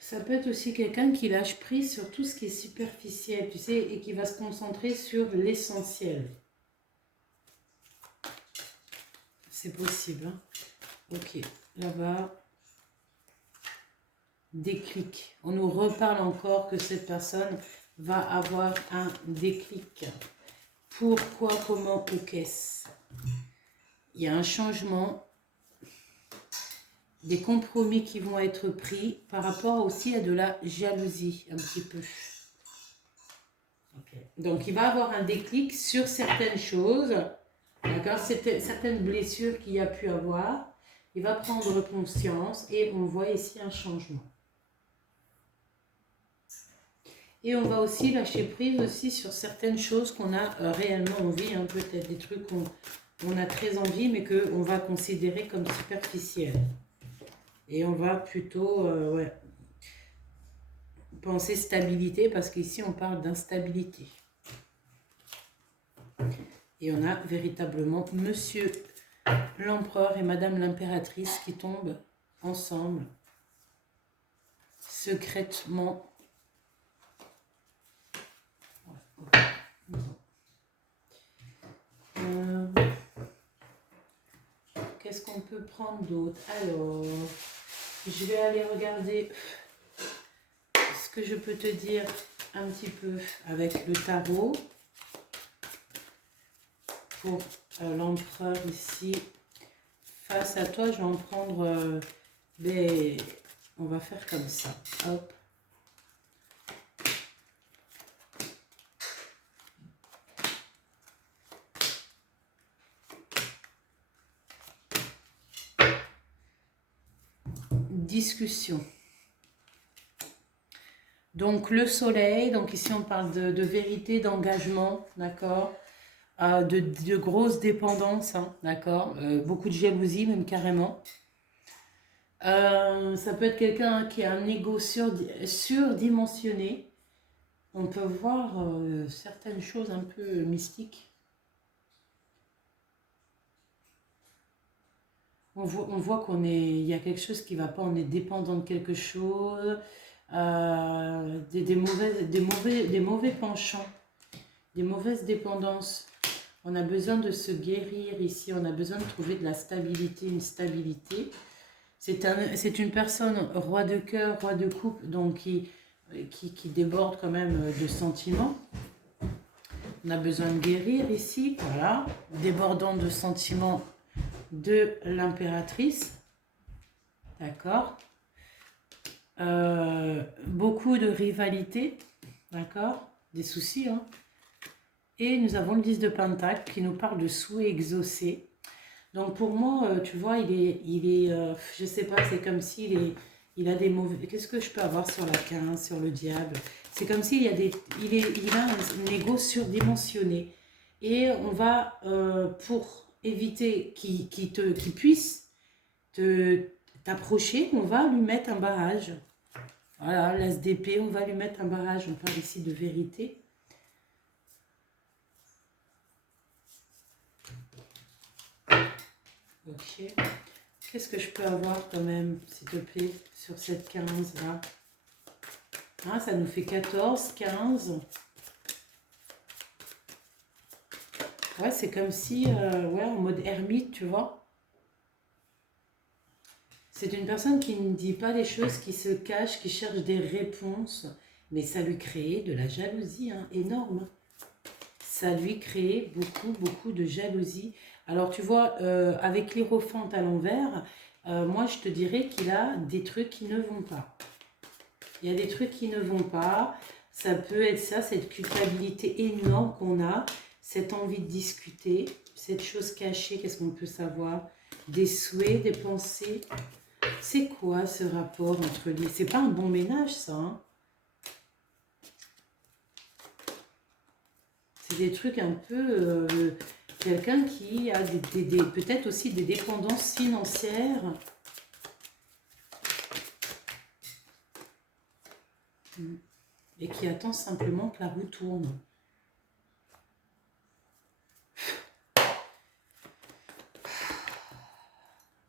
Ça peut être aussi quelqu'un qui lâche prise sur tout ce qui est superficiel, tu sais, et qui va se concentrer sur l'essentiel. C'est possible, hein? Ok, là-bas, déclic. On nous reparle encore que cette personne va avoir un déclic. Pourquoi, comment ou qu'est-ce? Il y a un changement, des compromis qui vont être pris par rapport aussi à de la jalousie, un petit peu. Okay. Donc, il va avoir un déclic sur certaines choses, d'accord, certaines blessures qu'il y a pu avoir. Il va prendre conscience et on voit ici un changement. Et on va aussi lâcher prise aussi sur certaines choses qu'on a réellement envie, hein, peut-être des trucs qu'on a très envie mais qu'on va considérer comme superficiels. Et on va plutôt ouais, penser stabilité parce qu'ici on parle d'instabilité. Et on a véritablement Monsieur l'Empereur et Madame l'Impératrice qui tombent ensemble, secrètement. Qu'est-ce qu'on peut prendre d'autre? Alors, je vais aller regarder ce que je peux te dire un petit peu avec le tarot. Pour l'empereur ici, face à toi, je vais en prendre des... On va faire comme ça. Hop. discussion. Donc le soleil, donc ici on parle de vérité, d'engagement, d'accord, de grosse dépendance, hein, d'accord, beaucoup de jalousie même carrément. Ça peut être quelqu'un qui a un ego surdimensionné. On peut voir certaines choses un peu mystiques. On voit il y a quelque chose qui ne va pas, on est dépendant de quelque chose, des mauvais penchants, des mauvaises dépendances. On a besoin de se guérir ici, on a besoin de trouver de la stabilité, une stabilité. C'est une personne roi de cœur, roi de coupe, donc qui déborde quand même de sentiments. On a besoin de guérir ici, voilà, débordant de sentiments de l'impératrice, d'accord. Beaucoup de rivalité, d'accord, des soucis, hein. Et nous avons le 10 de Pentacle qui nous parle de souhaits exaucés. Donc pour moi, tu vois, je sais pas, c'est comme il a des mauvais... Qu'est-ce que je peux avoir sur la 15, sur le diable? C'est comme s'il y a il a un ego surdimensionné. Et on va, pour éviter qu'il puisse t'approcher, on va lui mettre un barrage. Voilà, l'ASDP, on va lui mettre un barrage. On parle ici de vérité. Ok. Qu'est-ce que je peux avoir quand même, s'il te plaît, sur cette 15 là? Ah, ça nous fait 14, 15. Ouais, c'est comme si, ouais, en mode ermite, tu vois. C'est une personne qui ne dit pas les choses, qui se cache, qui cherche des réponses. Mais ça lui crée de la jalousie, hein, énorme. Ça lui crée beaucoup, beaucoup de jalousie. Alors, tu vois, avec l'Hiérophante à l'envers, moi, je te dirais qu'il a des trucs qui ne vont pas. Il y a des trucs qui ne vont pas. Ça peut être ça, cette culpabilité énorme qu'on a, cette envie de discuter, cette chose cachée, qu'est-ce qu'on peut savoir? Des souhaits, des pensées. C'est quoi ce rapport entre les... C'est pas un bon ménage, ça, hein? C'est des trucs un peu... quelqu'un qui a peut-être aussi des dépendances financières. Et qui attend simplement que la roue tourne.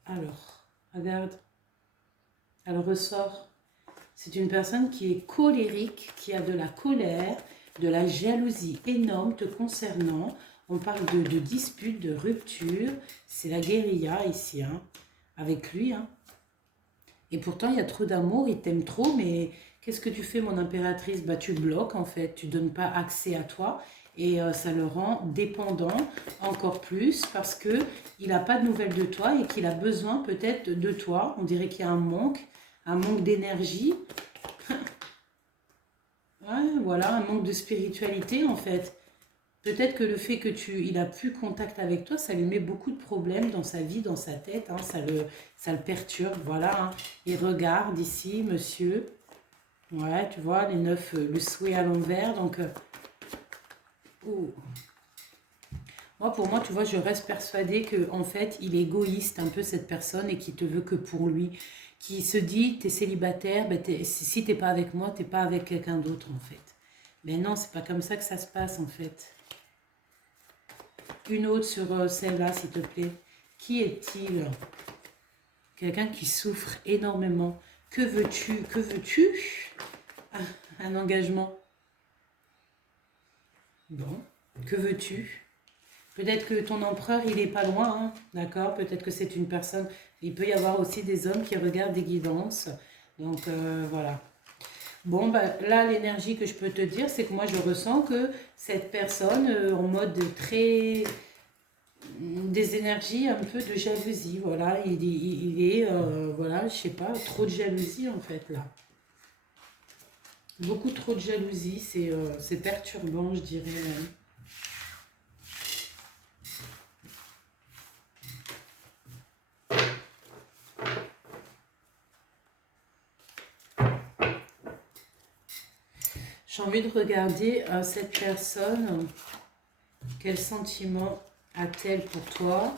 Alors, regarde. Elle ressort. C'est une personne qui est colérique, qui a de la colère, de la jalousie énorme te concernant. On parle de dispute, de rupture. C'est la guérilla ici, hein, avec lui. Hein. Et pourtant, il y a trop d'amour, il t'aime trop, mais qu'est-ce que tu fais, mon impératrice? Bah, tu bloques, en fait. Tu ne donnes pas accès à toi. Et ça le rend dépendant encore plus parce qu'il n'a pas de nouvelles de toi et qu'il a besoin peut-être de toi. On dirait qu'il y a un manque d'énergie. Ouais, voilà, un manque de spiritualité en fait. Peut-être que le fait que il a plus contact avec toi, ça lui met beaucoup de problèmes dans sa vie, dans sa tête, hein, ça le perturbe, voilà. Hein. Il regarde ici, monsieur. Ouais, tu vois, les 9, le souhait à l'envers, donc... Moi, pour moi, tu vois, je reste persuadée que en fait, il est égoïste un peu cette personne et qui te veut que pour lui. Qui se dit, t'es célibataire, ben si t'es pas avec moi, t'es pas avec quelqu'un d'autre en fait. Mais non, c'est pas comme ça que ça se passe en fait. Une autre sur celle-là, s'il te plaît. Qui est-il? Quelqu'un qui souffre énormément. Que veux-tu? Que veux-tu? Un engagement. Bon, que veux-tu? Peut-être que ton empereur, il n'est pas loin, hein, d'accord? Peut-être que c'est une personne... Il peut y avoir aussi des hommes qui regardent des guidances. Donc, voilà. Bon, bah, là, l'énergie que je peux te dire, c'est que moi, je ressens que cette personne, en mode très... des énergies un peu de jalousie, voilà. Il est voilà, je sais pas, trop de jalousie, en fait, là. Beaucoup trop de jalousie, c'est perturbant, je dirais même. J'ai envie de regarder cette personne. Quel sentiment a-t-elle pour toi?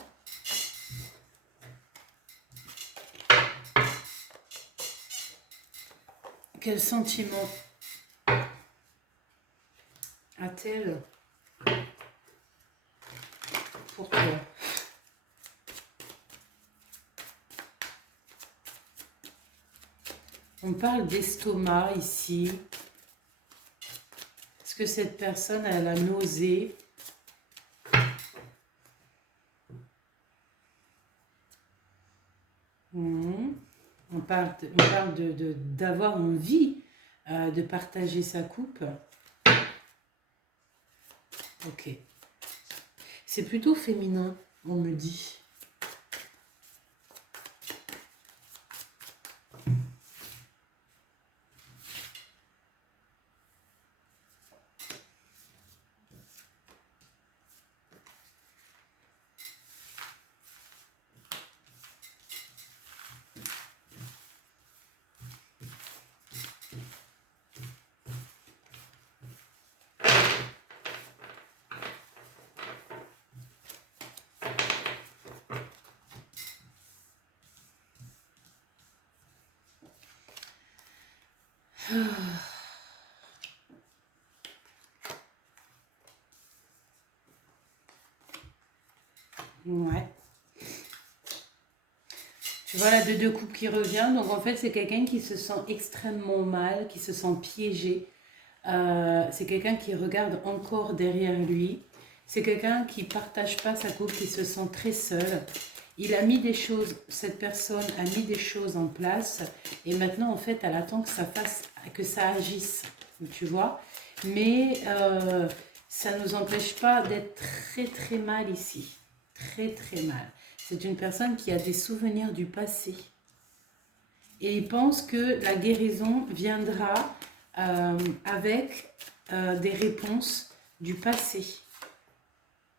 Quel sentiment a-t-elle pour toi? On parle d'estomac ici. Est-ce que cette personne a la nausée? On parle d'avoir envie de partager sa coupe. Ok. C'est plutôt féminin, on me dit. Ouais. Tu vois la deux coupes qui revient. Donc en fait, c'est quelqu'un qui se sent extrêmement mal, qui se sent piégé. C'est quelqu'un qui regarde encore derrière lui. C'est quelqu'un qui ne partage pas sa coupe, qui se sent très seul. Il a mis des choses, cette personne a mis des choses en place. Et maintenant, en fait, elle attend que ça fasse, que ça agisse. Tu vois? Mais ça ne nous empêche pas d'être très très mal ici. Très très mal. C'est une personne qui a des souvenirs du passé. Et il pense que la guérison viendra avec des réponses du passé.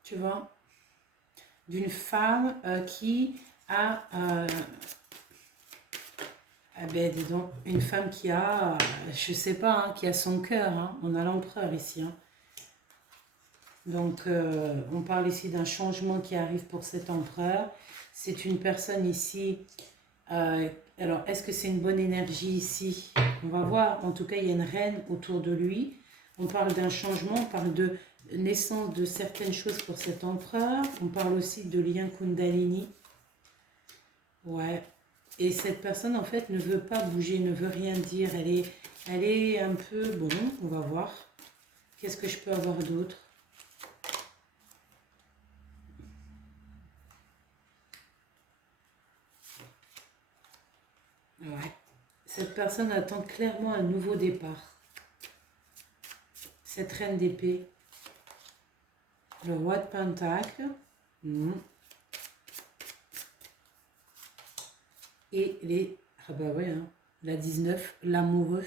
Tu vois? D'une femme qui a... ah ben dis donc, une femme qui a, je sais pas, hein, qui a son cœur. Hein. On a l'empereur ici. Hein. Donc, on parle ici d'un changement qui arrive pour cet empereur. C'est une personne ici. Alors, est-ce que c'est une bonne énergie ici? On va voir. En tout cas, il y a une reine autour de lui. On parle d'un changement, on parle de naissance de certaines choses pour cet empereur. On parle aussi de lien Kundalini. Ouais. Et cette personne, en fait, ne veut pas bouger, ne veut rien dire. Elle est un peu... Bon, on va voir. Qu'est-ce que je peux avoir d'autre? Ouais. Cette personne attend clairement un nouveau départ. Cette reine d'épée. Le roi de Pentacle. Et les... Ah bah ouais, hein, la 19, l'amoureux,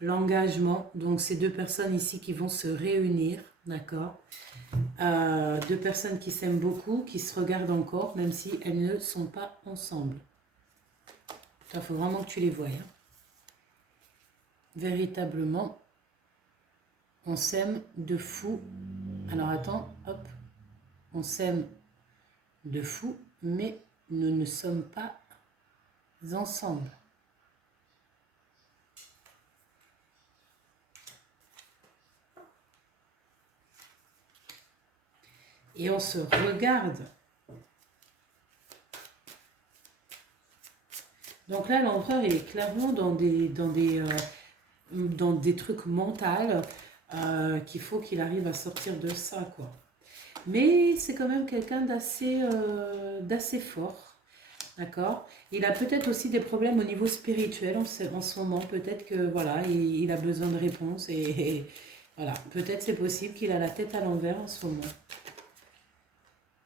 l'engagement. Donc, ces deux personnes ici qui vont se réunir, d'accord? Deux personnes qui s'aiment beaucoup, qui se regardent encore, même si elles ne sont pas ensemble. Il faut vraiment que tu les voies. Hein. Véritablement, on s'aime de fou. Alors, attends, hop. On s'aime de fou, mais nous ne sommes pas ensemble. Et on se regarde. Donc là, l'empereur est clairement dans des trucs mentaux qu'il faut qu'il arrive à sortir de ça, quoi. Mais c'est quand même quelqu'un d'assez fort, d'accord? Il a peut-être aussi des problèmes au niveau spirituel en ce moment. Peut-être que, voilà, il a besoin de réponses et voilà. Peut-être c'est possible qu'il a la tête à l'envers en ce moment.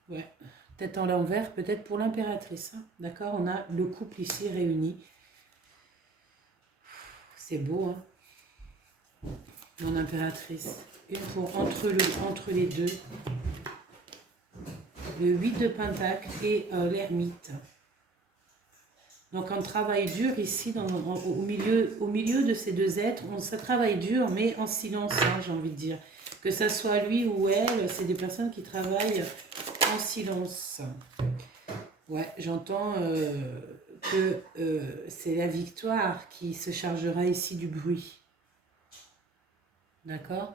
Ouais. Tête en l'envers, peut-être pour l'impératrice. Hein. D'accord? On a le couple ici réuni. C'est beau, hein? Mon impératrice. Une pour entre les deux. Le 8 de Pentacle et l'ermite. Donc on travaille dur ici, au milieu de ces deux êtres. Ça travaille dur, mais en silence, hein, j'ai envie de dire. Que ça soit lui ou elle, c'est des personnes qui travaillent en silence. Ouais, j'entends que c'est la victoire qui se chargera ici du bruit. D'accord?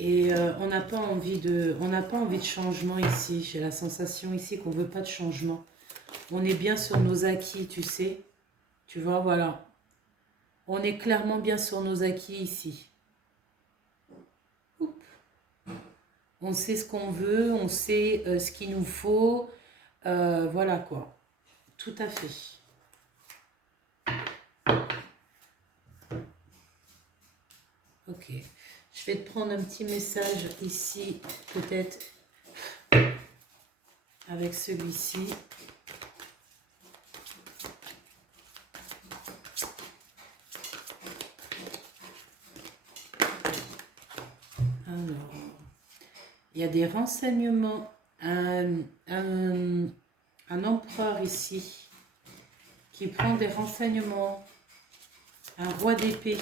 Et on n'a pas envie de changement ici. J'ai la sensation ici qu'on ne veut pas de changement. On est bien sur nos acquis, tu sais. Tu vois, voilà. On est clairement bien sur nos acquis ici. Oups. On sait ce qu'on veut, on sait ce qu'il nous faut. Voilà quoi. Tout à fait. Ok. Je vais te prendre un petit message ici, peut-être avec celui-ci. Alors, il y a des renseignements. Un empereur ici qui prend des renseignements. Un roi d'épée.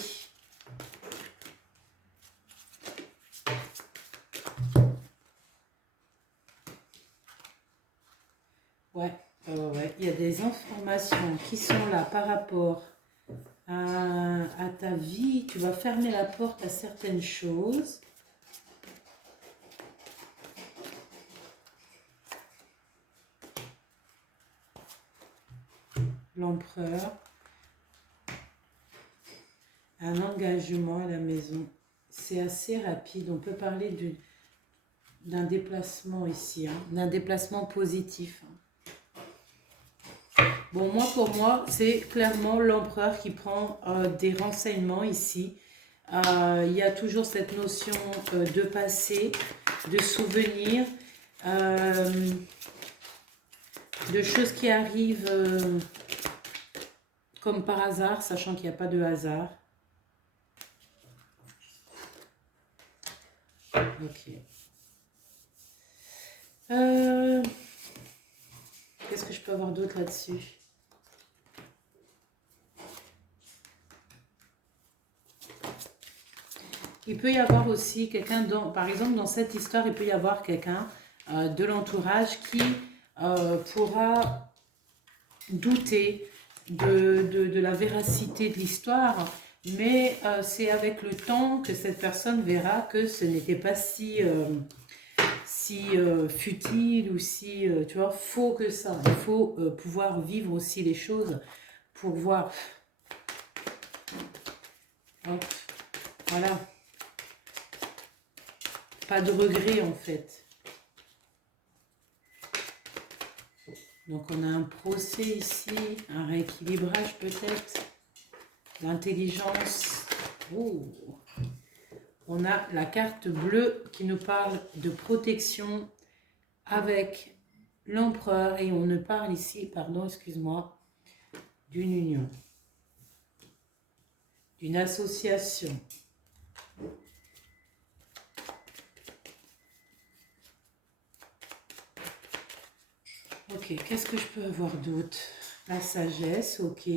Ouais, il y a des informations qui sont là par rapport à ta vie. Tu vas fermer la porte à certaines choses. L'empereur. Un engagement à la maison. C'est assez rapide. On peut parler d'un déplacement ici, hein, d'un déplacement positif. Bon, pour moi, c'est clairement l'empereur qui prend des renseignements ici. Il y a toujours cette notion de passé, de souvenirs, de choses qui arrivent comme par hasard, sachant qu'il n'y a pas de hasard. Ok. Qu'est-ce que je peux avoir d'autre là-dessus? Il peut y avoir aussi quelqu'un, par exemple, dans cette histoire, il peut y avoir quelqu'un de l'entourage qui pourra douter de la véracité de l'histoire, mais c'est avec le temps que cette personne verra que ce n'était pas si futile ou si, tu vois, faux que ça. Il faut pouvoir vivre aussi les choses pour voir. Hop, voilà. Pas de regret en fait. Donc on a un procès ici, un rééquilibrage peut-être, l'intelligence. Oh. On a la carte bleue qui nous parle de protection avec l'empereur et on ne parle ici, pardon, excuse-moi, d'une union, d'une association. Ok, qu'est-ce que je peux avoir d'autre? La sagesse, ok.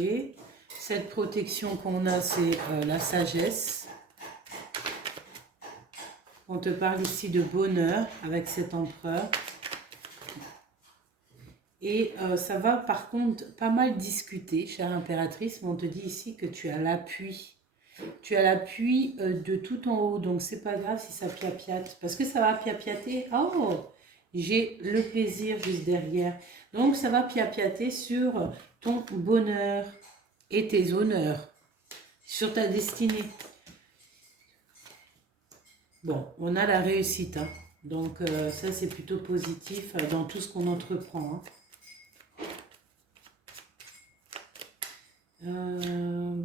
Cette protection qu'on a, c'est la sagesse. On te parle ici de bonheur avec cet empereur. Et ça va par contre pas mal discuter, chère impératrice, mais on te dit ici que tu as l'appui. Tu as l'appui de tout en haut, donc c'est pas grave si ça piapiate. Parce que ça va piapiater. Oh, j'ai le plaisir juste derrière. Donc ça va piapiater sur ton bonheur et tes honneurs, sur ta destinée. Bon, on a la réussite, hein. Donc ça c'est plutôt positif dans tout ce qu'on entreprend. Hein.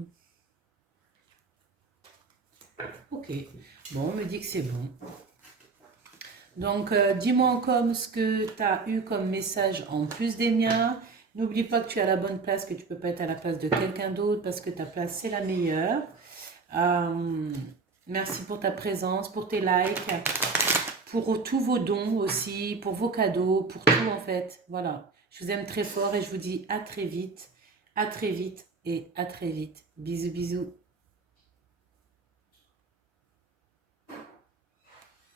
Ok, bon, on me dit que c'est bon. Donc, dis-moi encore ce que tu as eu comme message en plus des miens. N'oublie pas que tu es à la bonne place, que tu ne peux pas être à la place de quelqu'un d'autre parce que ta place, c'est la meilleure. Merci pour ta présence, pour tes likes, pour tous vos dons aussi, pour vos cadeaux, pour tout en fait. Voilà. Je vous aime très fort et je vous dis à très vite et à très vite. Bisous, bisous.